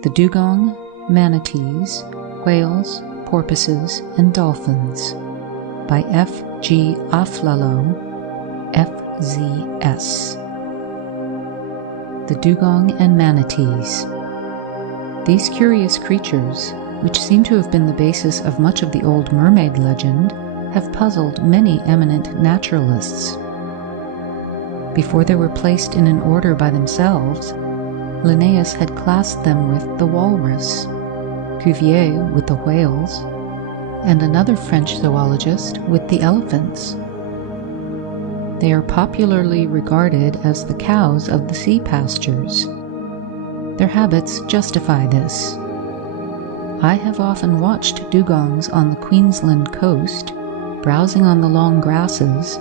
The Dugong, Manatees, Whales, Porpoises, and Dolphins by F. G. Aflalo, FZS. The Dugong and Manatees. These curious creatures, which seem to have been the basis of much of the old mermaid legend, have puzzled many eminent naturalists. Before they were placed in an order by themselves, Linnaeus had classed them with the walrus, Cuvier with the whales, and another French zoologist with the elephants. They are popularly regarded as the cows of the sea pastures. Their habits justify this. I have often watched dugongs on the Queensland coast, browsing on the long grasses,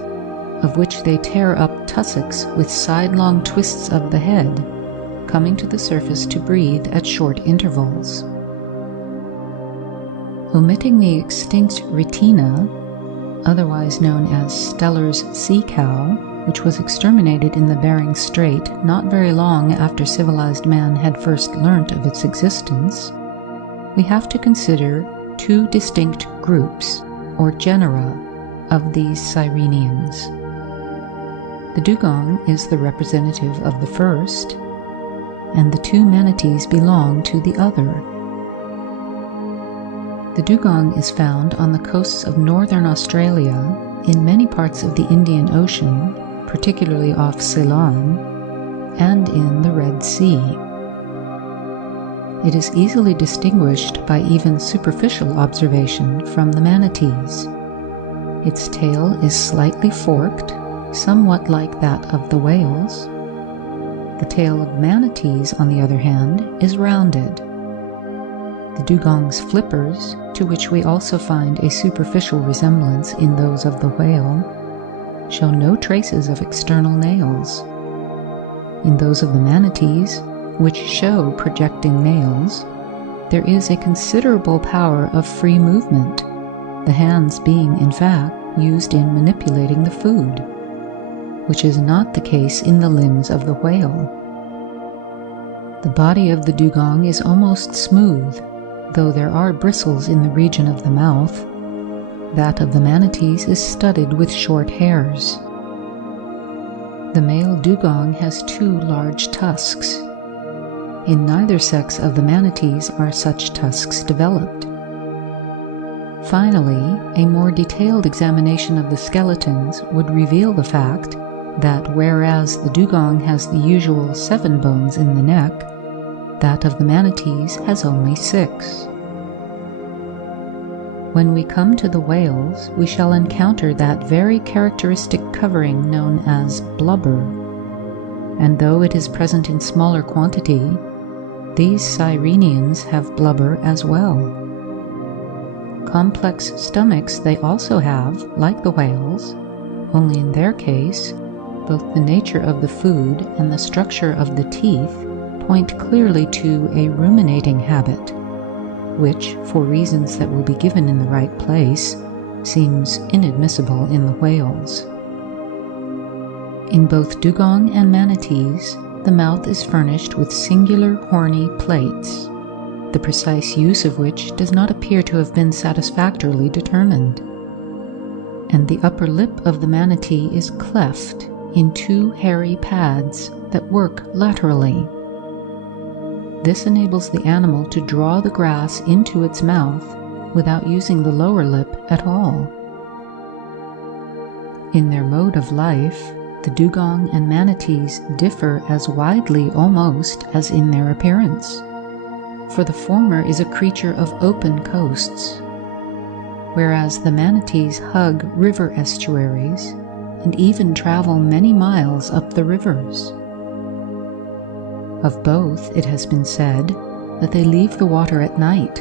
of which they tear up tussocks with sidelong twists of the head, coming to the surface to breathe at short intervals. Omitting the extinct Rhytina, otherwise known as Steller's sea cow, which was exterminated in the Bering Strait not very long after civilized man had first learnt of its existence, we have to consider two distinct groups, or genera, of these sirenians. The dugong is the representative of the first, and the two manatees belong to the other. The dugong is found on the coasts of northern Australia, in many parts of the Indian Ocean, particularly off Ceylon, and in the Red Sea. It is easily distinguished by even superficial observation from the manatees. Its tail is slightly forked, somewhat like that of the whales. The tail of manatees, on the other hand, is rounded. The dugong's flippers, to which we also find a superficial resemblance in those of the whale, show no traces of external nails. In those of the manatees, which show projecting nails, there is a considerable power of free movement, the hands being, in fact, used in manipulating the food, which is not the case in the limbs of the whale. The body of the dugong is almost smooth, though there are bristles in the region of the mouth. That of the manatees is studded with short hairs. The male dugong has two large tusks. In neither sex of the manatees are such tusks developed. Finally, a more detailed examination of the skeletons would reveal the fact that whereas the dugong has the usual 7 bones in the neck, that of the manatees has only 6. When we come to the whales, we shall encounter that very characteristic covering known as blubber, and though it is present in smaller quantity, these sirenians have blubber as well. Complex stomachs they also have, like the whales, only in their case, both the nature of the food and the structure of the teeth point clearly to a ruminating habit, which, for reasons that will be given in the right place, seems inadmissible in the whales. In both dugong and manatees, the mouth is furnished with singular horny plates, the precise use of which does not appear to have been satisfactorily determined. And the upper lip of the manatee is cleft in 2 hairy pads that work laterally. This enables the animal to draw the grass into its mouth without using the lower lip at all. In their mode of life, the dugong and manatees differ as widely almost as in their appearance, for the former is a creature of open coasts, whereas the manatees hug river estuaries and even travel many miles up the rivers. Of both, it has been said that they leave the water at night,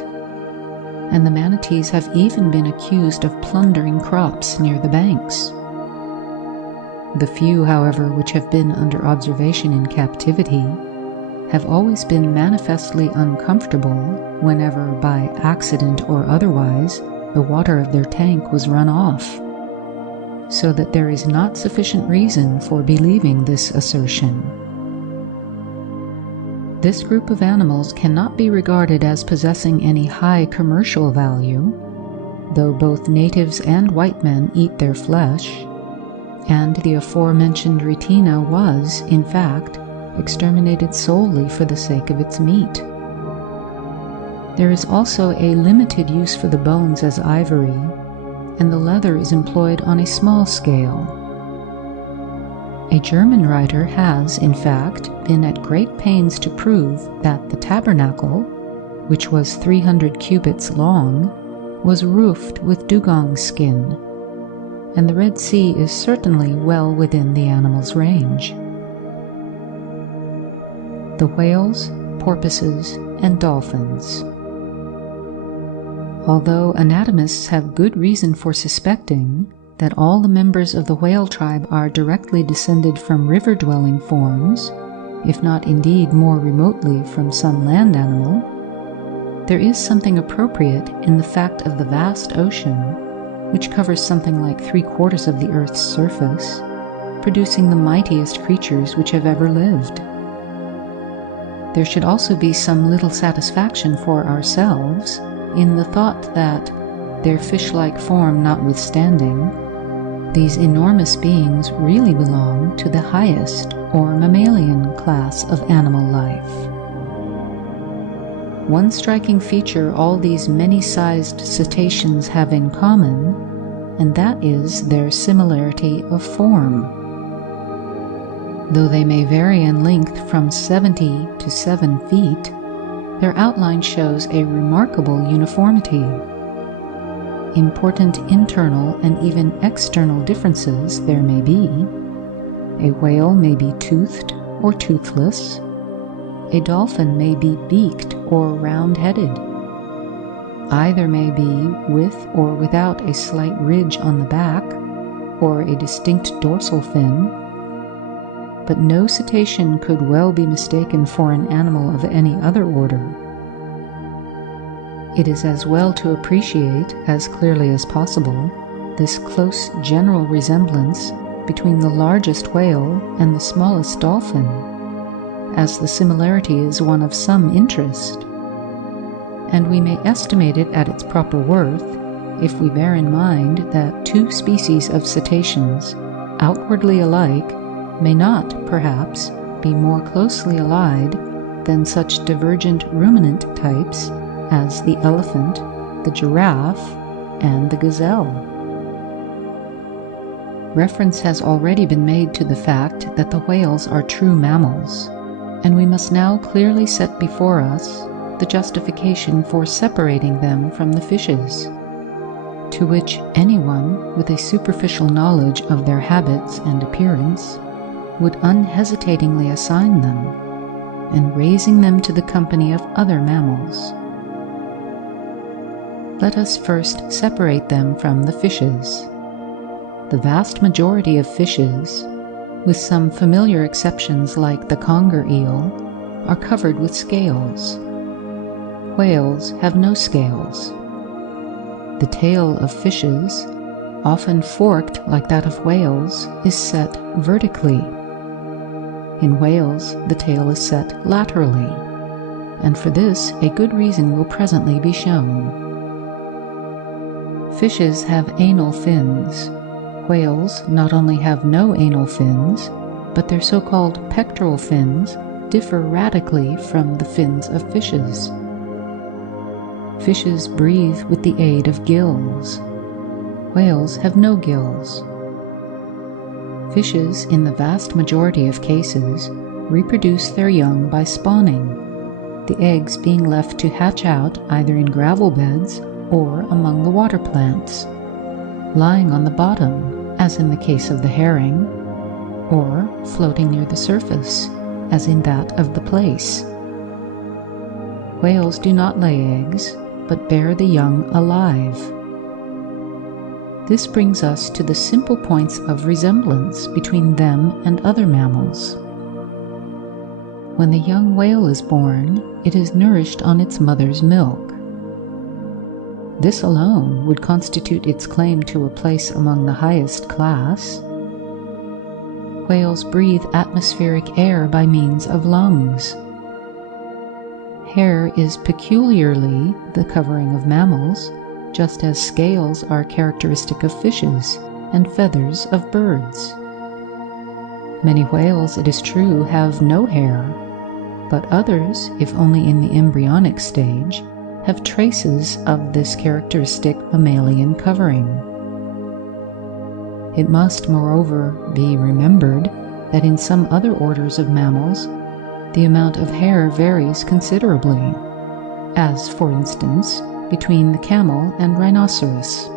and the manatees have even been accused of plundering crops near the banks. The few, however, which have been under observation in captivity have always been manifestly uncomfortable whenever, by accident or otherwise, the water of their tank was run off, so that there is not sufficient reason for believing this assertion. This group of animals cannot be regarded as possessing any high commercial value, though both natives and white men eat their flesh, and the aforementioned rhytina was, in fact, exterminated solely for the sake of its meat. There is also a limited use for the bones as ivory, and the leather is employed on a small scale. A German writer has, in fact, been at great pains to prove that the tabernacle, which was 300 cubits long, was roofed with dugong skin, and the Red Sea is certainly well within the animal's range. The whales, porpoises, and dolphins. Although anatomists have good reason for suspecting that all the members of the whale tribe are directly descended from river-dwelling forms, if not indeed more remotely from some land animal, there is something appropriate in the fact of the vast ocean, which covers something like 3/4 of the Earth's surface, producing the mightiest creatures which have ever lived. There should also be some little satisfaction for ourselves in the thought that, their fish-like form notwithstanding, these enormous beings really belong to the highest or mammalian class of animal life. One striking feature all these many-sized cetaceans have in common, and that is their similarity of form. Though they may vary in length from 70 to 7 feet, their outline shows a remarkable uniformity. Important internal and even external differences there may be. A whale may be toothed or toothless. A dolphin may be beaked or round-headed. Either may be with or without a slight ridge on the back or a distinct dorsal fin, but no cetacean could well be mistaken for an animal of any other order. It is as well to appreciate, as clearly as possible, this close general resemblance between the largest whale and the smallest dolphin, as the similarity is one of some interest, and we may estimate it at its proper worth if we bear in mind that two species of cetaceans, outwardly alike, may not, perhaps, be more closely allied than such divergent ruminant types as the elephant, the giraffe, and the gazelle. Reference has already been made to the fact that the whales are true mammals, and we must now clearly set before us the justification for separating them from the fishes, to which anyone with a superficial knowledge of their habits and appearance would unhesitatingly assign them, and raising them to the company of other mammals. Let us first separate them from the fishes. The vast majority of fishes, with some familiar exceptions like the conger eel, are covered with scales. Whales have no scales. The tail of fishes, often forked like that of whales, is set vertically. In whales, the tail is set laterally, and for this a good reason will presently be shown. Fishes have anal fins. Whales not only have no anal fins, but their so-called pectoral fins differ radically from the fins of fishes. Fishes breathe with the aid of gills. Whales have no gills. Fishes, in the vast majority of cases, reproduce their young by spawning, the eggs being left to hatch out either in gravel beds or among the water plants, lying on the bottom, as in the case of the herring, or floating near the surface, as in that of the plaice. Whales do not lay eggs, but bear the young alive. This brings us to the simple points of resemblance between them and other mammals. When the young whale is born, it is nourished on its mother's milk. This alone would constitute its claim to a place among the highest class. Whales breathe atmospheric air by means of lungs. Hair is peculiarly the covering of mammals, just as scales are characteristic of fishes and feathers of birds. Many whales, it is true, have no hair, but others, if only in the embryonic stage, have traces of this characteristic mammalian covering. It must, moreover, be remembered that in some other orders of mammals, the amount of hair varies considerably, as, for instance, between the camel and rhinoceros.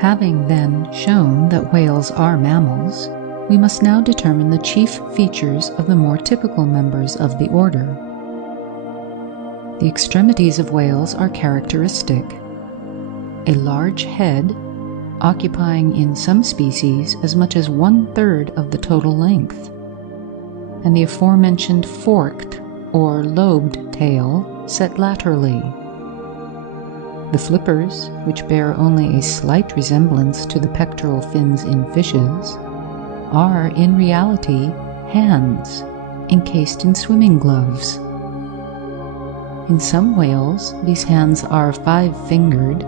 Having then shown that whales are mammals, we must now determine the chief features of the more typical members of the order. The extremities of whales are characteristic. A large head, occupying in some species as much as 1/3 of the total length, and the aforementioned forked or lobed tail set laterally. The flippers, which bear only a slight resemblance to the pectoral fins in fishes, are in reality hands encased in swimming gloves. In some whales, these hands are 5-fingered.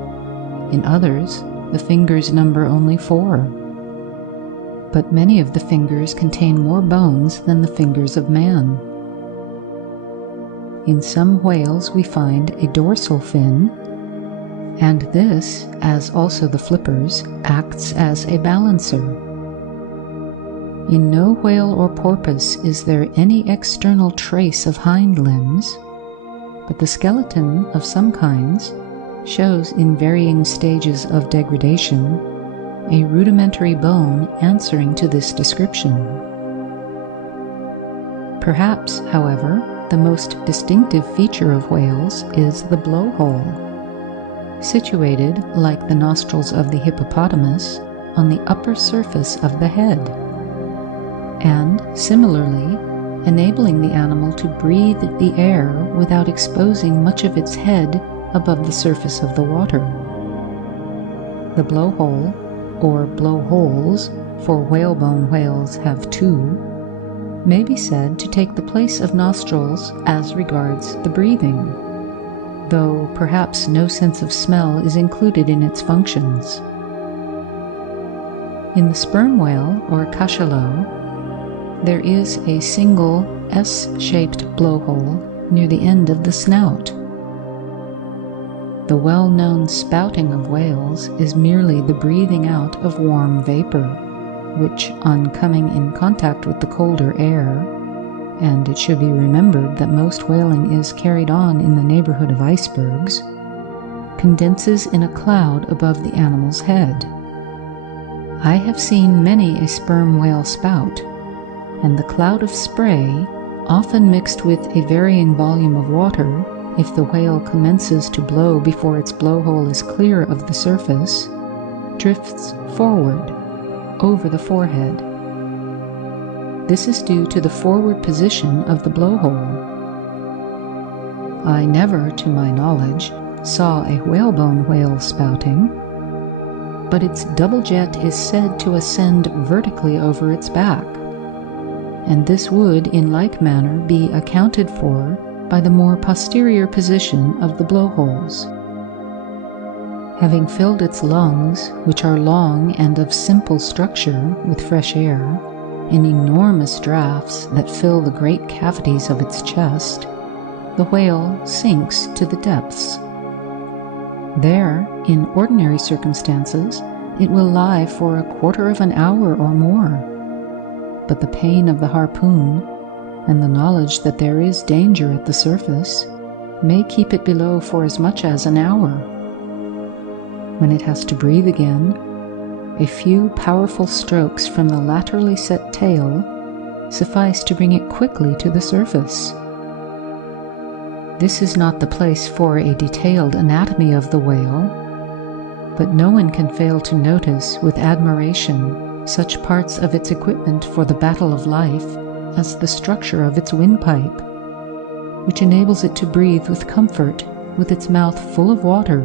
In others, the fingers number only 4. But many of the fingers contain more bones than the fingers of man. In some whales we find a dorsal fin, and this, as also the flippers, acts as a balancer. In no whale or porpoise is there any external trace of hind limbs, but the skeleton of some kinds shows in varying stages of degradation a rudimentary bone answering to this description. Perhaps, however, the most distinctive feature of whales is the blowhole, situated, like the nostrils of the hippopotamus, on the upper surface of the head, and, similarly, enabling the animal to breathe the air without exposing much of its head above the surface of the water. The blowhole, or blowholes, for whalebone whales have 2, may be said to take the place of nostrils as regards the breathing, though perhaps no sense of smell is included in its functions. In the sperm whale, or cachalot, there is a single S-shaped blowhole near the end of the snout. The well-known spouting of whales is merely the breathing out of warm vapor, which, on coming in contact with the colder air, and it should be remembered that most whaling is carried on in the neighborhood of icebergs, condenses in a cloud above the animal's head. I have seen many a sperm whale spout, and the cloud of spray, often mixed with a varying volume of water, if the whale commences to blow before its blowhole is clear of the surface, drifts forward, over the forehead. This is due to the forward position of the blowhole. I never, to my knowledge, saw a whalebone whale spouting, but its double jet is said to ascend vertically over its back, and this would, in like manner, be accounted for by the more posterior position of the blowholes. Having filled its lungs, which are long and of simple structure, with fresh air, in enormous draughts that fill the great cavities of its chest, the whale sinks to the depths. There, in ordinary circumstances, it will lie for 1/4 of an hour or more, but the pain of the harpoon, and the knowledge that there is danger at the surface, may keep it below for as much as an hour. When it has to breathe again, a few powerful strokes from the laterally set tail suffice to bring it quickly to the surface. This is not the place for a detailed anatomy of the whale, but no one can fail to notice with admiration such parts of its equipment for the battle of life as the structure of its windpipe, which enables it to breathe with comfort with its mouth full of water,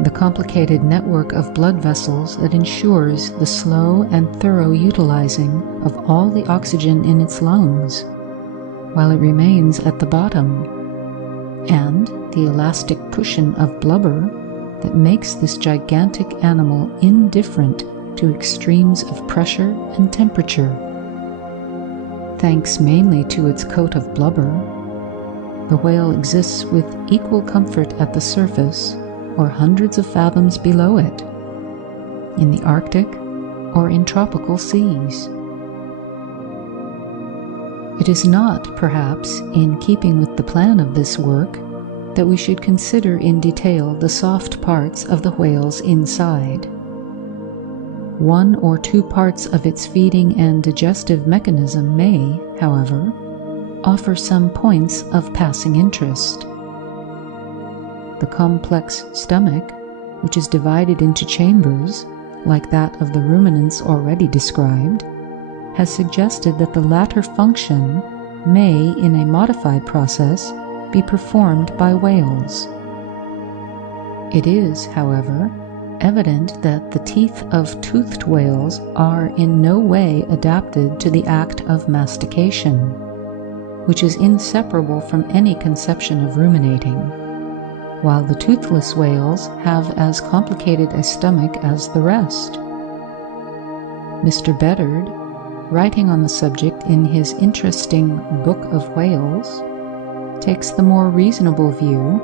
the complicated network of blood vessels that ensures the slow and thorough utilizing of all the oxygen in its lungs, while it remains at the bottom, and the elastic cushion of blubber that makes this gigantic animal indifferent to extremes of pressure and temperature. Thanks mainly to its coat of blubber, the whale exists with equal comfort at the surface or hundreds of fathoms below it, in the Arctic or in tropical seas. It is not, perhaps, in keeping with the plan of this work that we should consider in detail the soft parts of the whale's inside. One or two parts of its feeding and digestive mechanism may, however, offer some points of passing interest. The complex stomach, which is divided into chambers, like that of the ruminants already described, has suggested that the latter function may, in a modified process, be performed by whales. It is, however, evident that the teeth of toothed whales are in no way adapted to the act of mastication, which is inseparable from any conception of ruminating, while the toothless whales have as complicated a stomach as the rest. Mr. Bedard, writing on the subject in his interesting Book of Whales, takes the more reasonable view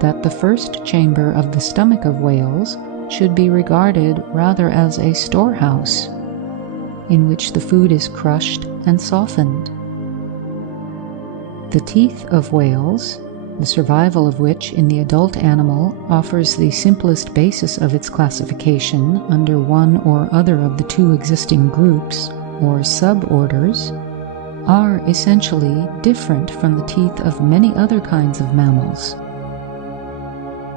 that the first chamber of the stomach of whales should be regarded rather as a storehouse, in which the food is crushed and softened. The teeth of whales, the survival of which in the adult animal offers the simplest basis of its classification under one or other of the two existing groups, or suborders, are essentially different from the teeth of many other kinds of mammals.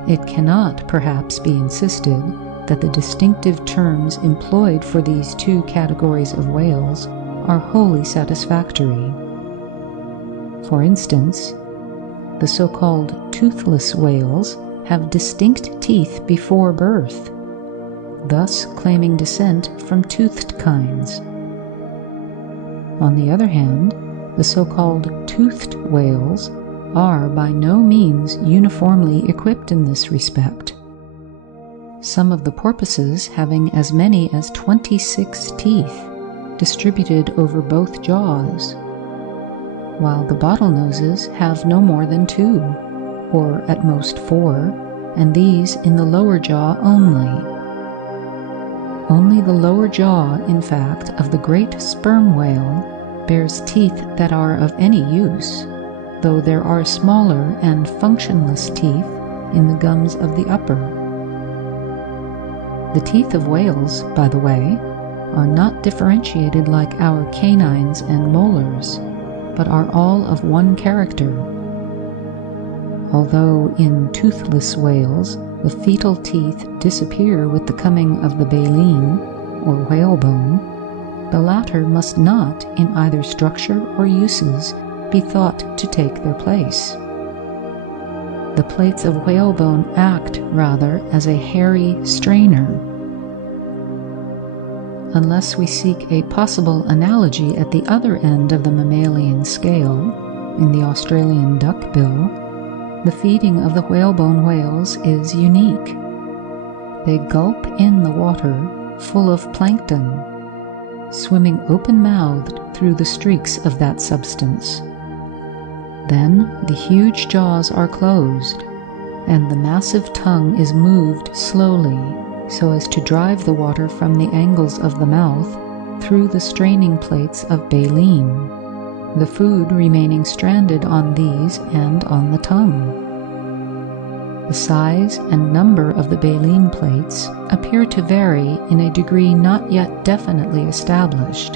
It cannot, perhaps, be insisted that the distinctive terms employed for these two categories of whales are wholly satisfactory. For instance, the so-called toothless whales have distinct teeth before birth, thus claiming descent from toothed kinds. On the other hand, the so-called toothed whales are by no means uniformly equipped in this respect, some of the porpoises having as many as 26 teeth distributed over both jaws, while the bottlenoses have no more than 2, or at most 4, and these in the lower jaw only. Only the lower jaw, in fact, of the great sperm whale bears teeth that are of any use, though there are smaller and functionless teeth in the gums of the upper. The teeth of whales, by the way, are not differentiated like our canines and molars, but are all of one character. Although in toothless whales the fetal teeth disappear with the coming of the baleen, or whalebone, the latter must not, in either structure or uses, be thought to take their place. The plates of whalebone act, rather, as a hairy strainer. Unless we seek a possible analogy at the other end of the mammalian scale, in the Australian duckbill, the feeding of the whalebone whales is unique. They gulp in the water full of plankton, swimming open-mouthed through the streaks of that substance. Then the huge jaws are closed, and the massive tongue is moved slowly so as to drive the water from the angles of the mouth through the straining plates of baleen, the food remaining stranded on these and on the tongue. The size and number of the baleen plates appear to vary in a degree not yet definitely established,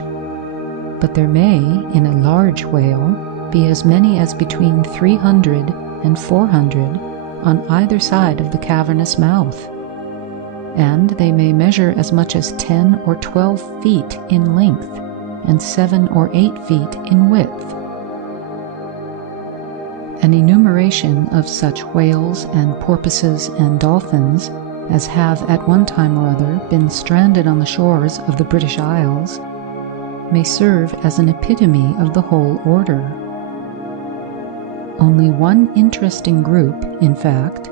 but there may, in a large whale, be as many as between 300 and 400 on either side of the cavernous mouth, and they may measure as much as 10 or 12 feet in length and 7 or 8 feet in width. An enumeration of such whales and porpoises and dolphins as have at one time or other been stranded on the shores of the British Isles may serve as an epitome of the whole order. Only one interesting group, in fact,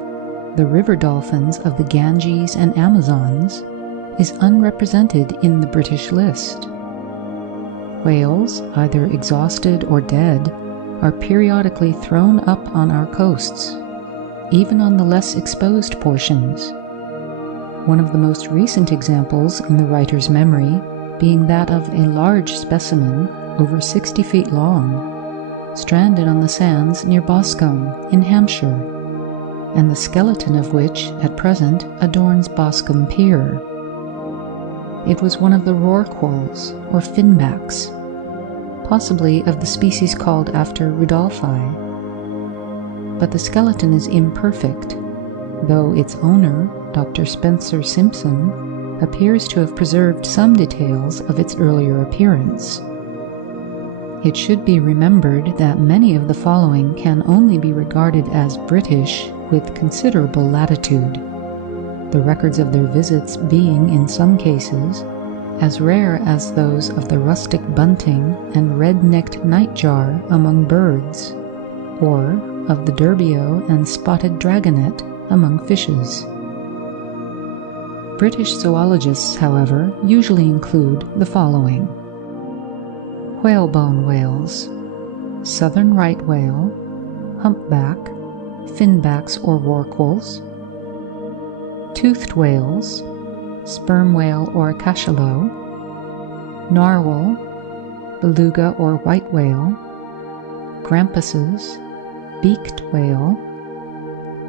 the river dolphins of the Ganges and Amazons, is unrepresented in the British list. Whales, either exhausted or dead, are periodically thrown up on our coasts, even on the less exposed portions. One of the most recent examples in the writer's memory being that of a large specimen over 60 feet long, stranded on the sands near Boscombe in Hampshire, and the skeleton of which at present adorns Boscombe Pier. It was one of the rorquals, or finbacks, possibly of the species called after Rudolphi. But the skeleton is imperfect, though its owner, Dr. Spencer Simpson, appears to have preserved some details of its earlier appearance. It should be remembered that many of the following can only be regarded as British with considerable latitude, the records of their visits being, in some cases, as rare as those of the rustic bunting and red-necked nightjar among birds, or of the derbio and spotted dragonet among fishes. British zoologists, however, usually include the following: whalebone whales, southern right whale, humpback, finbacks or rorquals, toothed whales, sperm whale or cachalot, narwhal, beluga or white whale, grampuses, beaked whale,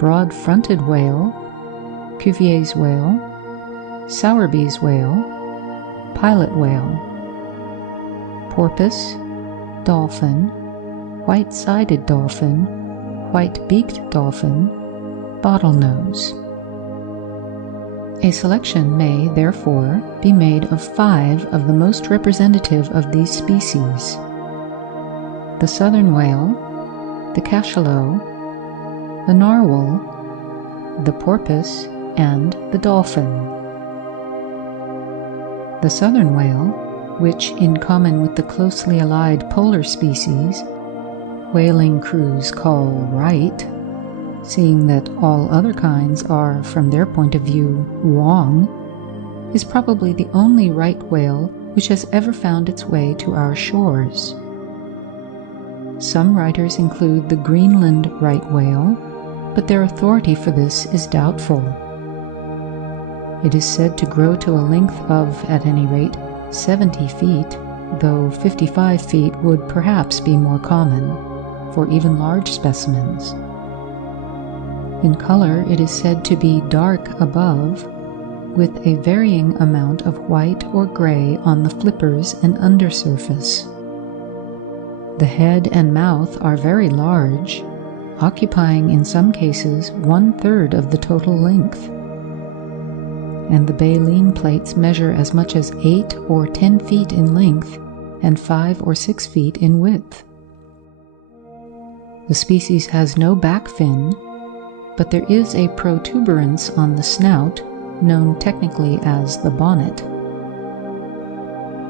broad-fronted whale, Cuvier's whale, Sowerby's whale, pilot whale, porpoise, dolphin, white-sided dolphin, white-beaked dolphin, bottlenose. A selection may, therefore, be made of 5 of the most representative of these species: the southern whale, the cachalot, the narwhal, the porpoise, and the dolphin. The southern whale, which, in common with the closely allied polar species, whaling crews call right, seeing that all other kinds are, from their point of view, wrong, is probably the only right whale which has ever found its way to our shores. Some writers include the Greenland right whale, but their authority for this is doubtful. It is said to grow to a length of, at any rate, 70 feet, though 55 feet would perhaps be more common, for even large specimens. In color, it is said to be dark above, with a varying amount of white or gray on the flippers and undersurface. The head and mouth are very large, occupying in some cases 1/3 of the total length, and the baleen plates measure as much as 8 or 10 feet in length and 5 or 6 feet in width. The species has no back fin, but there is a protuberance on the snout, known technically as the bonnet.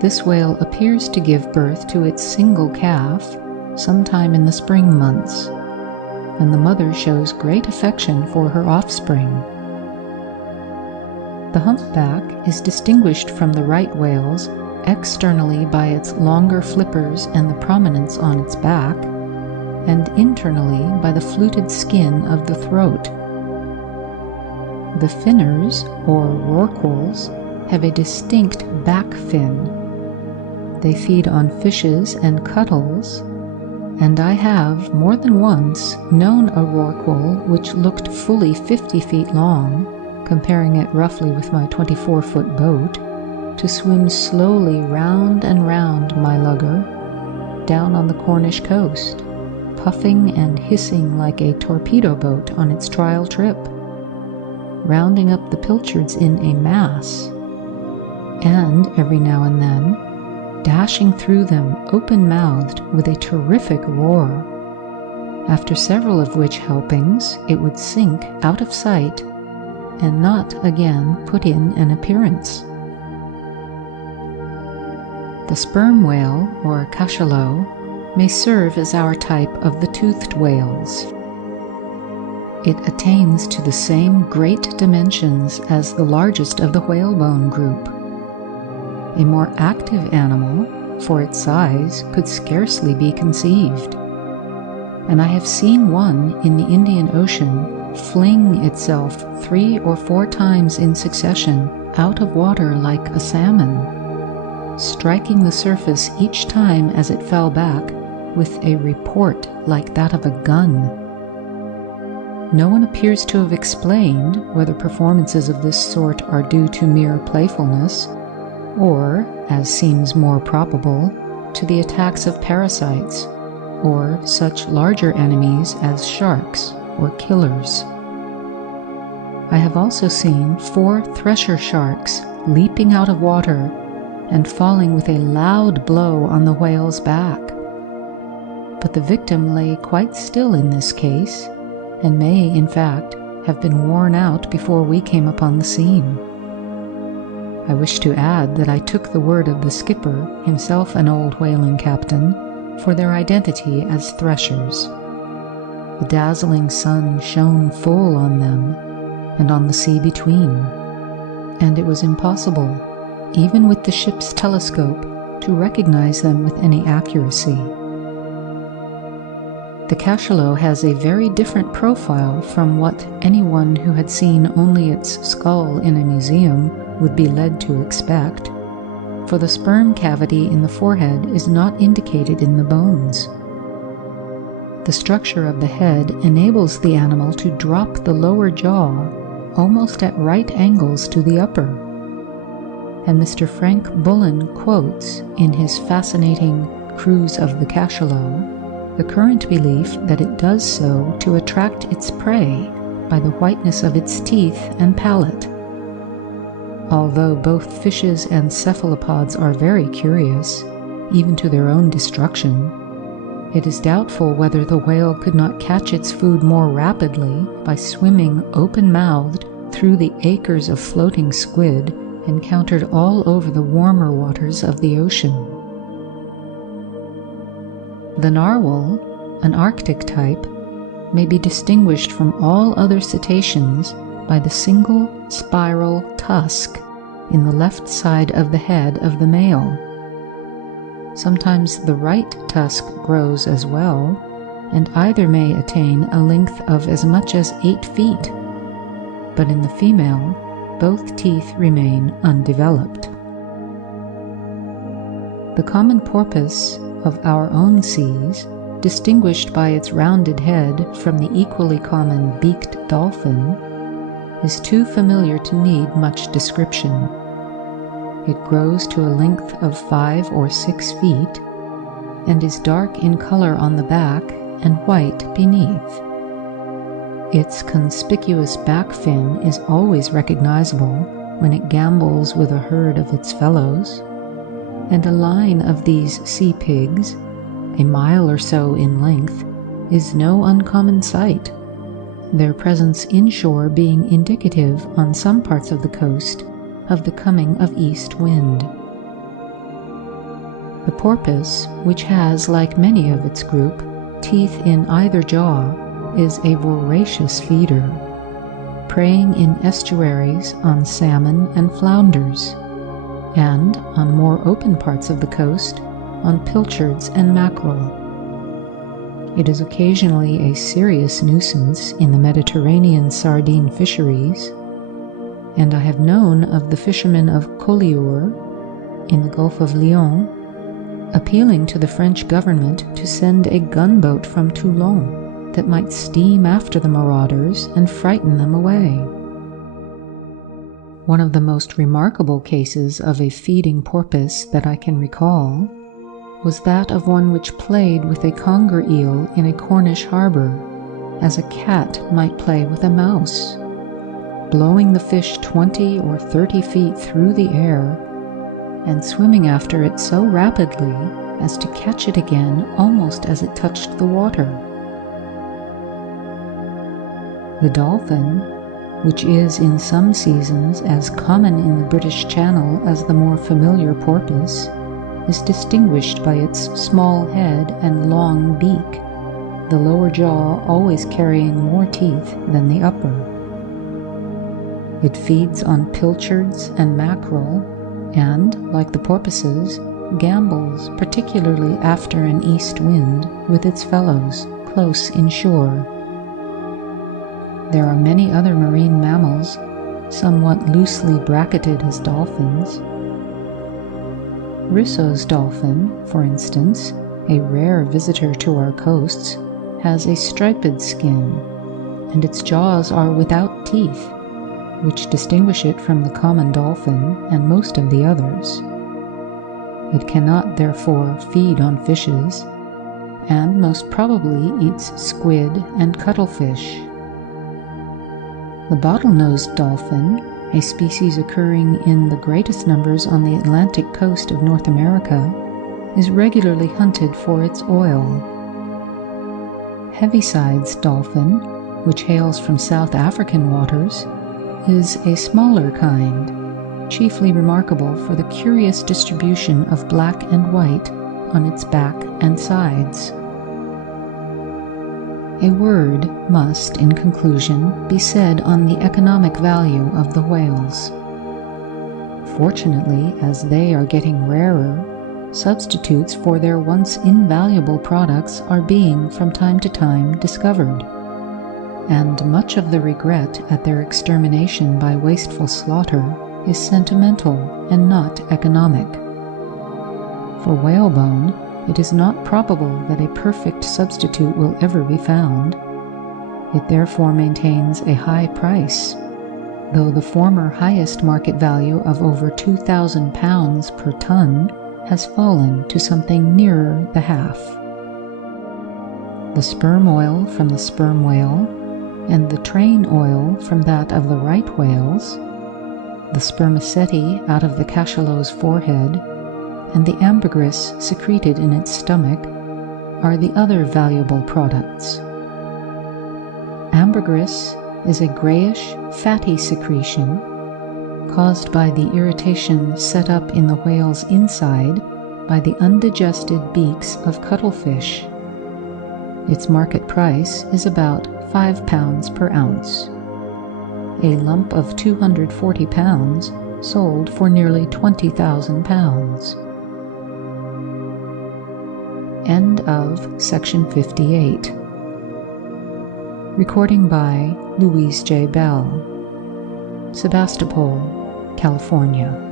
This whale appears to give birth to its single calf sometime in the spring months, and the mother shows great affection for her offspring. The humpback is distinguished from the right whales externally by its longer flippers and the prominence on its back, and internally by the fluted skin of the throat. The finners, or rorquals, have a distinct back fin. They feed on fishes and cuttles, and I have, more than once, known a rorqual which looked fully 50 feet long, comparing it roughly with my 24-foot boat, to swim slowly round and round my lugger, down on the Cornish coast, puffing and hissing like a torpedo boat on its trial trip, rounding up the pilchards in a mass, and every now and then dashing through them open-mouthed with a terrific roar, after several of which helpings it would sink out of sight and not again put in an appearance. The sperm whale, or cachalot, may serve as our type of the toothed whales. It attains to the same great dimensions as the largest of the whalebone group. A more active animal, for its size, could scarcely be conceived. And I have seen one in the Indian Ocean fling itself 3 or 4 times in succession out of water like a salmon, striking the surface each time as it fell back with a report like that of a gun. No one appears to have explained whether performances of this sort are due to mere playfulness, or, as seems more probable, to the attacks of parasites, or such larger enemies as sharks or killers. I have also seen 4 thresher sharks leaping out of water and falling with a loud blow on the whale's back. But the victim lay quite still in this case, and may, in fact, have been worn out before we came upon the scene. I wish to add that I took the word of the skipper, himself an old whaling captain, for their identity as threshers. The dazzling sun shone full on them, and on the sea between, and it was impossible, even with the ship's telescope, to recognize them with any accuracy. The cachalot has a very different profile from what anyone who had seen only its skull in a museum would be led to expect, for the sperm cavity in the forehead is not indicated in the bones. The structure of the head enables the animal to drop the lower jaw almost at right angles to the upper, and Mr. Frank Bullen quotes, in his fascinating Cruise of the Cachalot, the current belief that it does so to attract its prey by the whiteness of its teeth and palate. Although both fishes and cephalopods are very curious, even to their own destruction, it is doubtful whether the whale could not catch its food more rapidly by swimming open-mouthed through the acres of floating squid encountered all over the warmer waters of the ocean. The narwhal, an Arctic type, may be distinguished from all other cetaceans by the single spiral tusk in the left side of the head of the male. Sometimes the right tusk grows as well, and either may attain a length of as much as 8 feet, but in the female, both teeth remain undeveloped. The common porpoise of our own seas, distinguished by its rounded head from the equally common beaked dolphin, is too familiar to need much description. It grows to a length of 5 or 6 feet, and is dark in color on the back and white beneath. Its conspicuous back fin is always recognizable when it gambols with a herd of its fellows, and a line of these sea pigs, a mile or so in length, is no uncommon sight, their presence inshore being indicative on some parts of the coast of the coming of east wind. The porpoise, which has, like many of its group, teeth in either jaw, is a voracious feeder, preying in estuaries on salmon and flounders, and, on more open parts of the coast, on pilchards and mackerel. It is occasionally a serious nuisance in the Mediterranean sardine fisheries, and I have known of the fishermen of Collioure, in the Gulf of Lion, appealing to the French government to send a gunboat from Toulon that might steam after the marauders and frighten them away. One of the most remarkable cases of a feeding porpoise that I can recall was that of one which played with a conger eel in a Cornish harbour, as a cat might play with a mouse, blowing the fish 20 or 30 feet through the air, and swimming after it so rapidly as to catch it again almost as it touched the water. The dolphin, which is in some seasons as common in the British Channel as the more familiar porpoise, is distinguished by its small head and long beak, the lower jaw always carrying more teeth than the upper. It feeds on pilchards and mackerel, and, like the porpoises, gambols, particularly after an east wind, with its fellows close inshore. There are many other marine mammals, somewhat loosely bracketed as dolphins. Risso's dolphin, for instance, a rare visitor to our coasts, has a striped skin, and its jaws are without teeth, which distinguish it from the common dolphin and most of the others. It cannot, therefore, feed on fishes, and most probably eats squid and cuttlefish. The bottlenose dolphin, a species occurring in the greatest numbers on the Atlantic coast of North America, is regularly hunted for its oil. Heavisides dolphin, which hails from South African waters, is a smaller kind, chiefly remarkable for the curious distribution of black and white on its back and sides. A word must, in conclusion, be said on the economic value of the whales. Fortunately, as they are getting rarer, substitutes for their once invaluable products are being from time to time discovered, and much of the regret at their extermination by wasteful slaughter is sentimental and not economic. For whalebone, it is not probable that a perfect substitute will ever be found. It therefore maintains a high price, though the former highest market value of over £2,000 per ton has fallen to something nearer the half. The sperm oil from the sperm whale, and the train oil from that of the right whales, the spermaceti out of the cachalot's forehead, and the ambergris secreted in its stomach are the other valuable products. Ambergris is a grayish, fatty secretion caused by the irritation set up in the whale's inside by the undigested beaks of cuttlefish. Its market price is about £5 per ounce. A lump of 240 pounds sold for nearly £20,000. End of section 58. Recording by Louise J. Bell, Sebastopol, California.